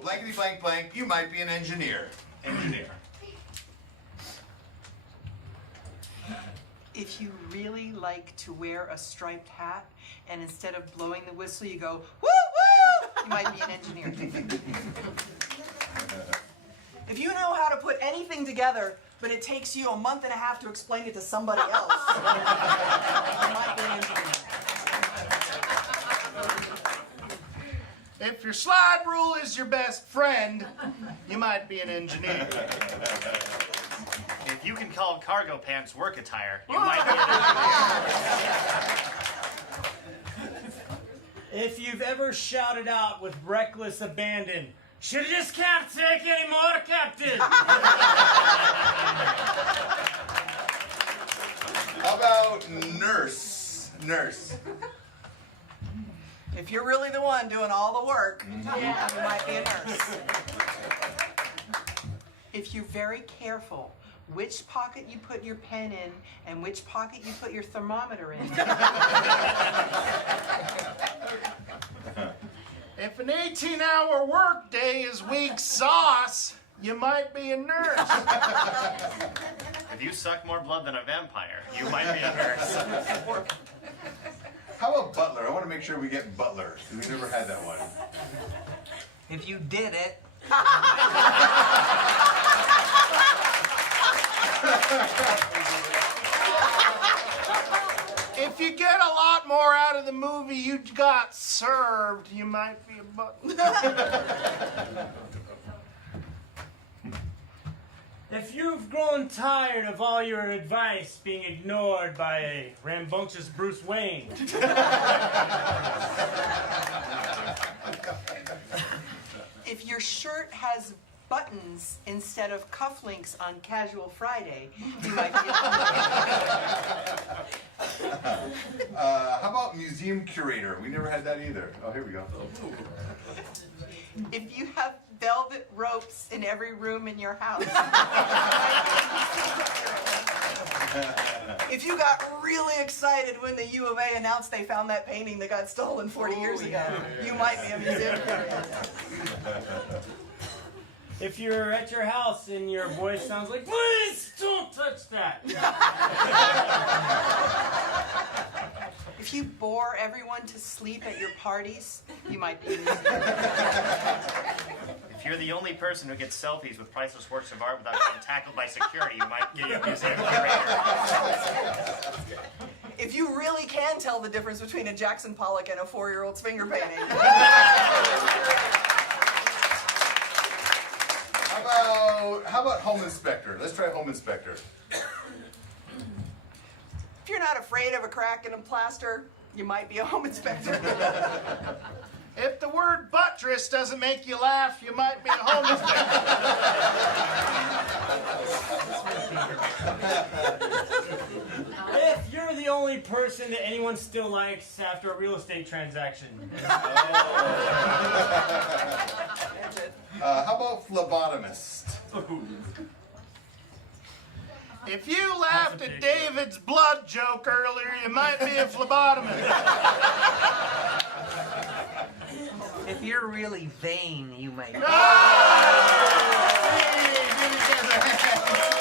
blankety blank blank, you might be an engineer. Engineer. If you really like to wear a striped hat, and instead of blowing the whistle, you go, woo, woo, you might be an engineer. If you know how to put anything together, but it takes you a month and a half to explain it to somebody else, you might be an engineer. If your slide rule is your best friend, you might be an engineer. If you can call cargo pants work attire, you might be an engineer. If you've ever shouted out with reckless abandon, "Should just can't take any more, Captain!" How about nurse? Nurse. If you're really the one doing all the work, you might be a nurse. If you're very careful which pocket you put your pen in and which pocket you put your thermometer in. If an 18-hour work day is weak sauce, you might be a nurse. If you suck more blood than a vampire, you might be a nurse. How about butler? I want to make sure we get butler, because we never had that one. If you did it. If you get a lot more out of the movie you got served, you might be a butler. If you've grown tired of all your advice being ignored by a rambunctious Bruce Wayne. If your shirt has buttons instead of cufflinks on Casual Friday, you might be How about museum curator? We never had that either. Oh, here we go. If you have velvet ropes in every room in your house. If you got really excited when the U of A announced they found that painting that got stolen 40 years ago, you might be a museum curator. If you're at your house and your voice sounds like, "Please don't touch that." If you bore everyone to sleep at your parties, you might be a museum. If you're the only person who gets selfies with priceless works of art without being tackled by security, you might be a museum curator. If you really can tell the difference between a Jackson Pollock and a 4-year-old's finger painting. How about home inspector? Let's try home inspector. If you're not afraid of a crack in a plaster, you might be a home inspector. If the word buttress doesn't make you laugh, you might be a home inspector. If you're the only person that anyone still likes after a real estate transaction. How about phlebotomist? If you laughed at David's blood joke earlier, you might be a phlebotomist. If you're really vain, you might be. Hey, give me a hand.